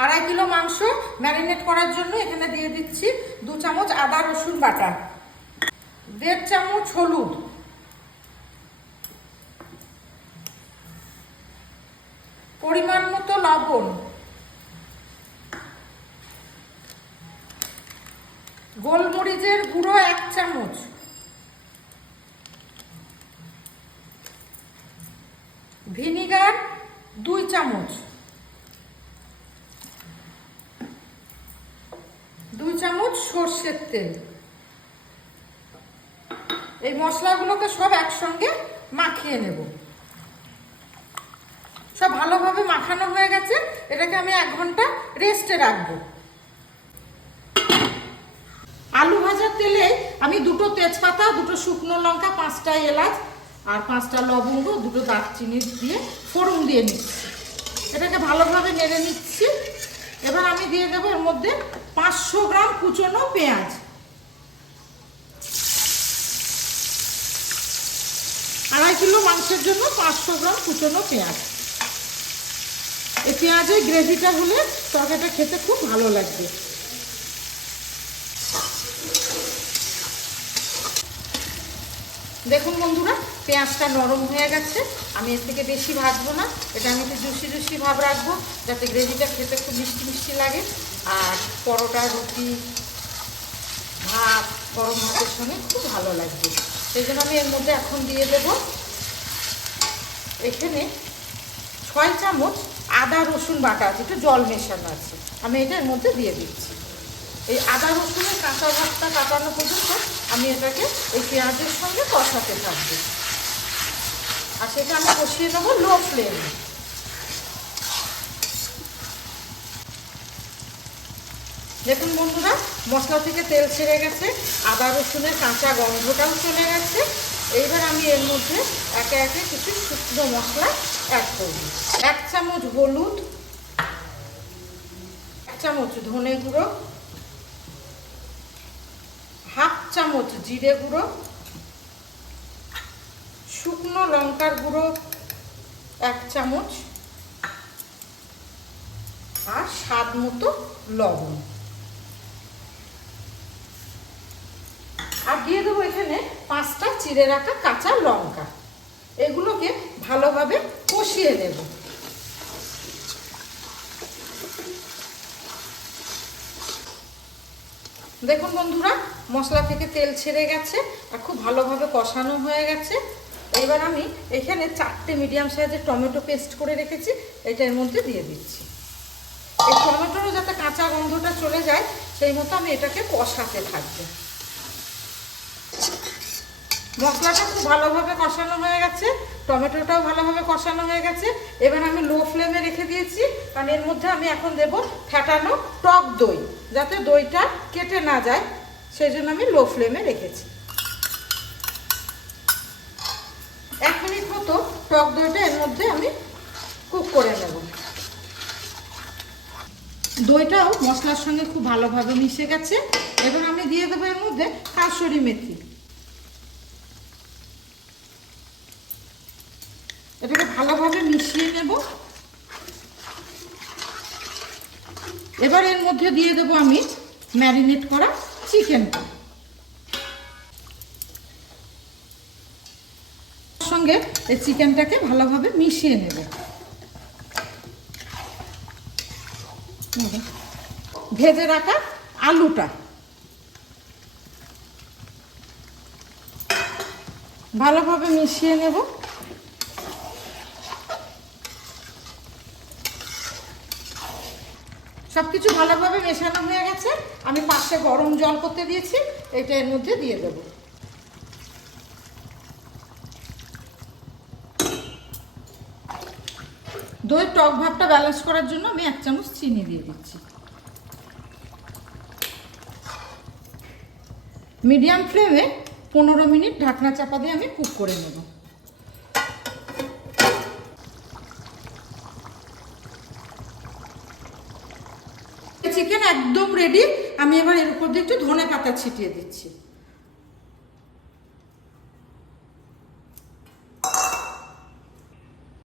2.5 kilo মাংস marinate করার জন্য এখানে দিয়ে দিচ্ছি 2 চামচ আদা রসুন বাটা, 1.5 চামচ হলুদ, পরিমাণ মতো লবণ, গোলমরিচের গুঁড়ো 1 চামচ, ভিনিগার 2 চামচ, 2 চামচ সরষের তেল। এই মশলাগুলোকে সব একসঙ্গে মাখিয়ে নেব। সব ভালোভাবে মাখানো হয়ে গেছে, এটাকে আমি 1 ঘন্টা রেস্টে রাখবো। আলু ভাজার তেলে আমি 2টো তেজপাতা, 2টো শুকনো লঙ্কা, 5টা এলাচ আর 5টা লবঙ্গ, 2টো দারচিনি দিয়ে ফোড়ন দিয়ে নিচ্ছি। এটাকে ভালোভাবে নেড়ে নিচ্ছি। এবার আমি দিয়ে দেবো এর মধ্যে 500 গ্রাম কুচনো পেঁয়াজ, 2.5 কিলো মাংসের জন্য 500 গ্রাম কুচনো পেঁয়াজ। এই পেঁয়াজের গ্রেভিটা হলে তরকারিটা খেতে খুব ভালো লাগবে। দেখুন বন্ধুরা, পেঁয়াজটা নরম হয়ে গেছে। আমি এর থেকে বেশি ভাজবো না, এটা আমি একটু জুসি জুসি ভাব রাখবো, যাতে গ্রেভিটা খেতে খুব মিষ্টি মিষ্টি লাগে। আর পরোটা, রুটি, ভাত, গরম ভাতের সঙ্গে খুব ভালো লাগবে। সেই জন্য আমি এর মধ্যে এখন দিয়ে দেব এখানে 6 চামচ আদা রসুন বাটা আছে, একটু জল মেশানো আছে, আমি এটা এর মধ্যে দিয়ে দিচ্ছি। এই আদা রসুনের কাঁচা ভাতটা কাটানো পর্যন্ত আমি এটাকে এই পেঁয়াজের সঙ্গে কষাতে থাকবো। আর সেটা আমি কষিয়ে নেবো লো ফ্লেমে। দেখুন বন্ধুরা, মশলা থেকে তেল ছেড়ে গেছে, আদা রসুনের কাঁচা গন্ধটাও চলে গেছে। এইবার আমি এর মধ্যে একে একে কিছু শুকনো মশলা অ্যাড করব। 1 চামচ হলুদ, 1 চামচ ধনে গুঁড়ো, 1/2 চামচ জিরে গুঁড়ো, শুকনো লঙ্কার গুঁড়ো 1 চামচ আর স্বাদ মতো লবণ। আর দিয়ে দেবো এখানে 5টা চিড়ে রাখা কাঁচা লঙ্কা। এগুলোকে ভালোভাবে কষিয়ে নেব। দেখুন বন্ধুরা, মশলা থেকে তেল ছেড়ে গেছে আর খুব ভালোভাবে কষানো হয়ে গেছে। এবার আমি এখানে 4টে মিডিয়াম সাইজের টমেটো পেস্ট করে রেখেছি, এটা এর মধ্যে দিয়ে দিচ্ছি। এই টমেটোরও যাতে কাঁচা গন্ধটা চলে যায় সেই মতো আমি এটাকে কষাতে থাকবো। মশলাটা খুব ভালোভাবে কষানো হয়ে গেছে, টমেটোটাও ভালোভাবে কষানো হয়ে গেছে। এবার আমি লো ফ্লেমে রেখে দিয়েছি, কারণ এর মধ্যে আমি এখন দেব ফেটানো টক দই, যাতে দইটা কেটে না যায়, সেই জন্য আমি লো ফ্লেমে রেখেছি। 1 মিনিট মতো টক দইটা এর মধ্যে আমি কুক করে নেব। দইটাও মশলার সঙ্গে খুব ভালোভাবে মিশে গেছে। এবার আমি দিয়ে দেবো এর মধ্যে কাসুরি মেথি। এটাকে ভালোভাবে মিশিয়ে নেব। এবার এর মধ্যে দিয়ে দেবো আমি ম্যারিনেট করা চিকেনটা। সঙ্গে এই চিকেনটাকে ভালোভাবে মিশিয়ে নেব। ভেজে রাখা আলুটা ভালোভাবে মিশিয়ে নেব। সবকিছু ভালোভাবে মেশানো হয়ে গেছে। আমি পাশে গরম জল করতে দিয়েছি, এটা এর মধ্যে দিয়ে দেব। দইয়ের টক ভাবটা ব্যালেন্স করার জন্য আমি 1 চামচ চিনি দিয়ে দিচ্ছি। মিডিয়াম ফ্লেমে 15 মিনিট ঢাকনা চাপা দিয়ে আমি কুক করে নেব। চিকেন একদম রেডি। আমি এবার এর উপর দিয়ে একটু ধনে পাতা ছিটিয়ে দিচ্ছি।